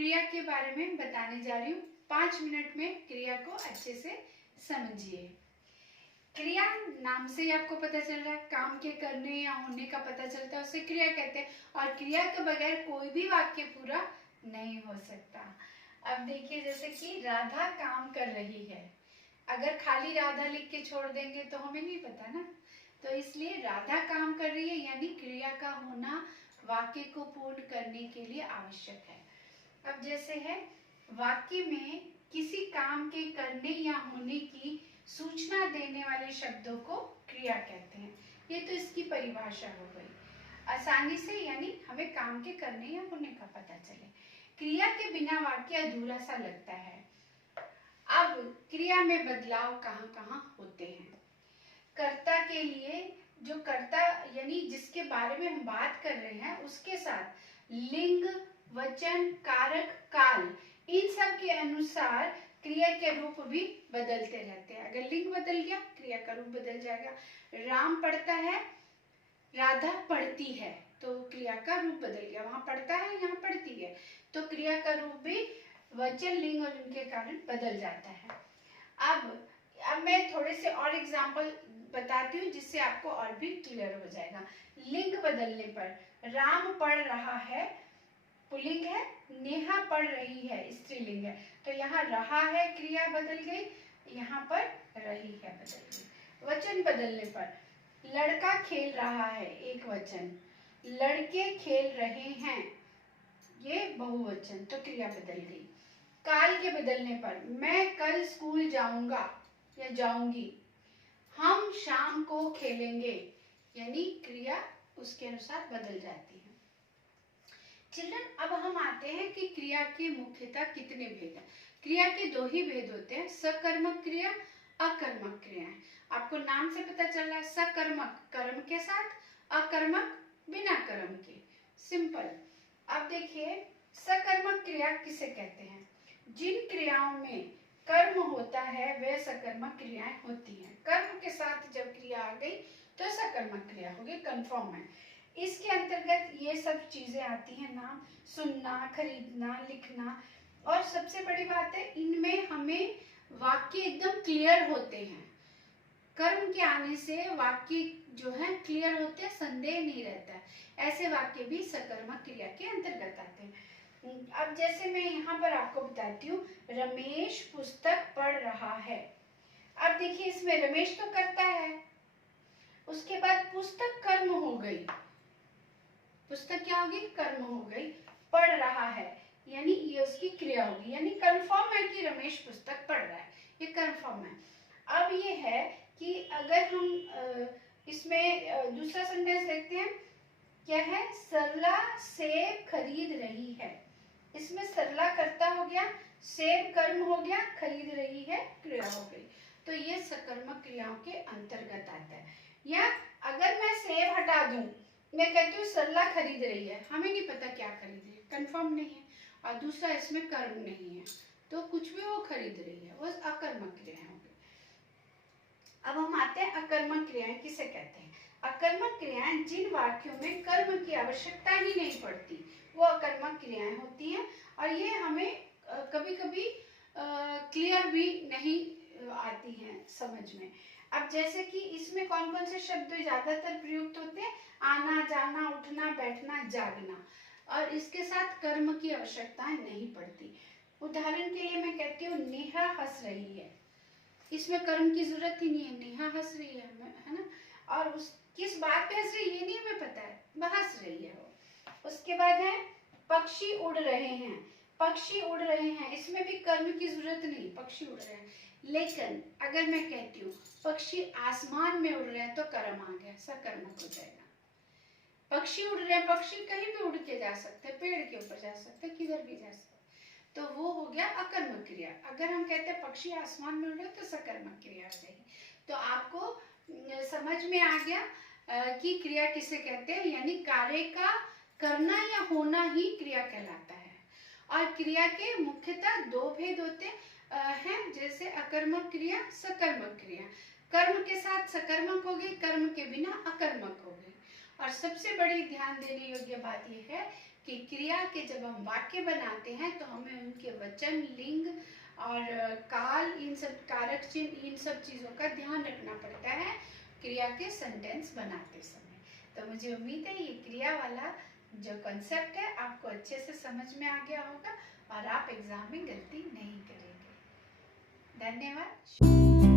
क्रिया के बारे में बताने जा रही हूँ। 5 मिनट में क्रिया को अच्छे से समझिए। क्रिया नाम से ही आपको पता चल रहा है, काम के करने या होने का पता चलता है, उसे क्रिया कहते हैं। और क्रिया के बगैर कोई भी वाक्य पूरा नहीं हो सकता। अब देखिए, जैसे कि राधा काम कर रही है, अगर खाली राधा लिख के छोड़ देंगे तो हमें नहीं पता ना, तो इसलिए राधा काम कर रही है यानी क्रिया का होना वाक्य को पूर्ण करने के लिए आवश्यक है। अब जैसे है, वाक्य में किसी काम के करने या होने की सूचना देने वाले शब्दों को क्रिया कहते हैं। ये तो इसकी परिभाषा हो गई आसानी से, यानी हमें काम के करने या होने का पता चले। क्रिया के बिना वाक्य अधूरा सा लगता है। अब क्रिया में बदलाव कहाँ कहाँ होते हैं। कर्ता के लिए, जो कर्ता यानी जिसके बारे में हम बात कर रहे हैं, उसके साथ लिंग, वचन, कारक, काल, इन सब के अनुसार क्रिया के रूप भी बदलते रहते हैं। अगर लिंग बदल गया, क्रिया का रूप बदल जाएगा। राम पढ़ता है, राधा पढ़ती है, तो क्रिया का रूप बदल गया। वहां पढ़ता है, यहाँ पढ़ती है, तो क्रिया का रूप भी वचन, लिंग और उनके कारण बदल जाता है। अब मैं थोड़े से और एग्जाम्पल बताती हूँ जिससे आपको और भी क्लियर हो जाएगा। लिंग बदलने पर राम पढ़ रहा है पुल्लिंग है, नेहा पढ़ रही है स्त्रीलिंग है, तो यहाँ रहा है क्रिया बदल गई, यहाँ पर रही है बदल गई। वचन बदलने पर लड़का खेल रहा है एक वचन, लड़के खेल रहे हैं ये बहुवचन, तो क्रिया बदल गई। काल के बदलने पर मैं कल स्कूल जाऊंगा या जाऊंगी, हम शाम को खेलेंगे, यानी क्रिया उसके अनुसार बदल जाती है। चिल्ड्रन, अब हम आते हैं कि क्रिया के मुख्यतः कितने भेद हैं। क्रिया के दो ही भेद होते हैं, सकर्मक क्रिया, अकर्मक क्रियाएं। आपको नाम से पता चल रहा है, सकर्मक कर्म के साथ, अकर्मक बिना कर्म के, सिंपल। अब देखिए, सकर्मक क्रिया किसे कहते हैं? जिन क्रियाओं में कर्म होता है वह सकर्मक क्रियाएं होती हैं। कर्म के साथ जब क्रिया आ गई तो सकर्मक क्रिया होगी, कंफर्म है। इसके अंतर्गत ये सब चीजें आती हैं, नाम, सुनना, खरीदना, लिखना, और सबसे बड़ी बात है, इनमें हमें वाक्य एकदम क्लियर होते हैं। कर्म के आने से वाक्य जो है क्लियर होते हैं, संदेह नहीं रहता है। ऐसे वाक्य भी सकर्मक क्रिया के अंतर्गत आते हैं। अब जैसे मैं यहाँ पर आपको बताती हूँ, रमेश पुस्तक पढ़ रहा है। अब देखिए, इसमें रमेश तो करता है, उसके बाद पुस्तक कर्म हो गई, पुस्तक क्या होगी? कर्म हो गई। पढ़ रहा है यानी ये उसकी क्रिया होगी, यानी कंफर्म है कि रमेश पुस्तक पढ़ रहा है, ये कंफर्म है। अब ये है कि अगर हम इसमें दूसरा सेंटेंस देखते हैं, क्या है? सरला सेब खरीद रही है। इसमें सरला कर्ता हो गया, सेब कर्म हो गया, खरीद रही है क्रिया हो गई, तो ये सकर्मक क्रियाओं के अंतर्गत आता है। या अगर मैं सेब हटा दूं, मैं कहती हूँ सरला खरीद रही है, हमें नहीं पता क्या खरीद रही है, कंफर्म नहीं है, और दूसरा इसमें कर्म नहीं है, तो कुछ भी वो खरीद रही है, वो अकर्मक क्रियाएं हो गई। अब हम आते हैं अकर्मक क्रियाएं किसे कहते हैं। अकर्मक क्रियाएं जिन वाक्यों में कर्म की आवश्यकता ही नहीं पड़ती, वो अकर्मक क्रियाएं होती हैं, और ये हमें कभी कभी क्लियर भी नहीं आती हैं समझ में। अब जैसे कि इसमें कौन कौन से शब्द ज्यादातर प्रयुक्त होते हैं? आना, जाना, उठना, बैठना, जागना, और इसके साथ कर्म की आवश्यकताएं नहीं पड़ती। उदाहरण के लिए मैं कहती हूँ, नेहा हंस रही है, इसमें कर्म की जरूरत ही नहीं है, नेहा हंस रही है ना, और उस किस बात पे हंस रही है ये नहीं हमें पता है, वह हंस रही है वो। उसके बाद है पक्षी उड़ रहे हैं, पक्षी उड़ रहे हैं, इसमें भी कर्म की जरूरत नहीं, पक्षी उड़ रहे हैं। लेकिन अगर मैं कहती हूँ पक्षी आसमान में उड़ रहे हैं, तो कर्म आ गया, सकर्मक हो जाएगा। पक्षी उड़ रहे हैं, पक्षी कहीं भी उड़ के जा सकते हैं, पेड़ के ऊपर जा सकते हैं, किधर भी जा सकते, तो वो हो गया अकर्मक क्रिया। अगर हम कहते हैं पक्षी आसमान में उड़ रहे, तो सकर्मक क्रिया हो जाएगी। तो आपको समझ में आ गया कि क्रिया किसे कहते हैं, यानी कार्य का करना या होना ही क्रिया कहलाता है। और क्रिया के मुख्यतः दो भेद होते हैं, जैसे अकर्मक क्रिया, सकर्मक क्रिया। कर्म के साथ सकर्मक हो गई, कर्म के बिना अकर्मक हो गई। और सबसे बड़ी ध्यान देने योग्य बात यह है कि क्रिया के जब हम वाक्य बनाते हैं तो हमें उनके वचन, लिंग और काल, इन सब कारक चिन्ह, इन सब चीज़ों का ध्यान रखना पड़ता है क्रिया के सेंटेंस बनाते समय। तो मुझे उम्मीद है ये क्रिया वाला जो कॉन्सेप्ट है आपको अच्छे से समझ में आ गया होगा और आप एग्जाम में गलती नहीं करेंगे। धन्यवाद।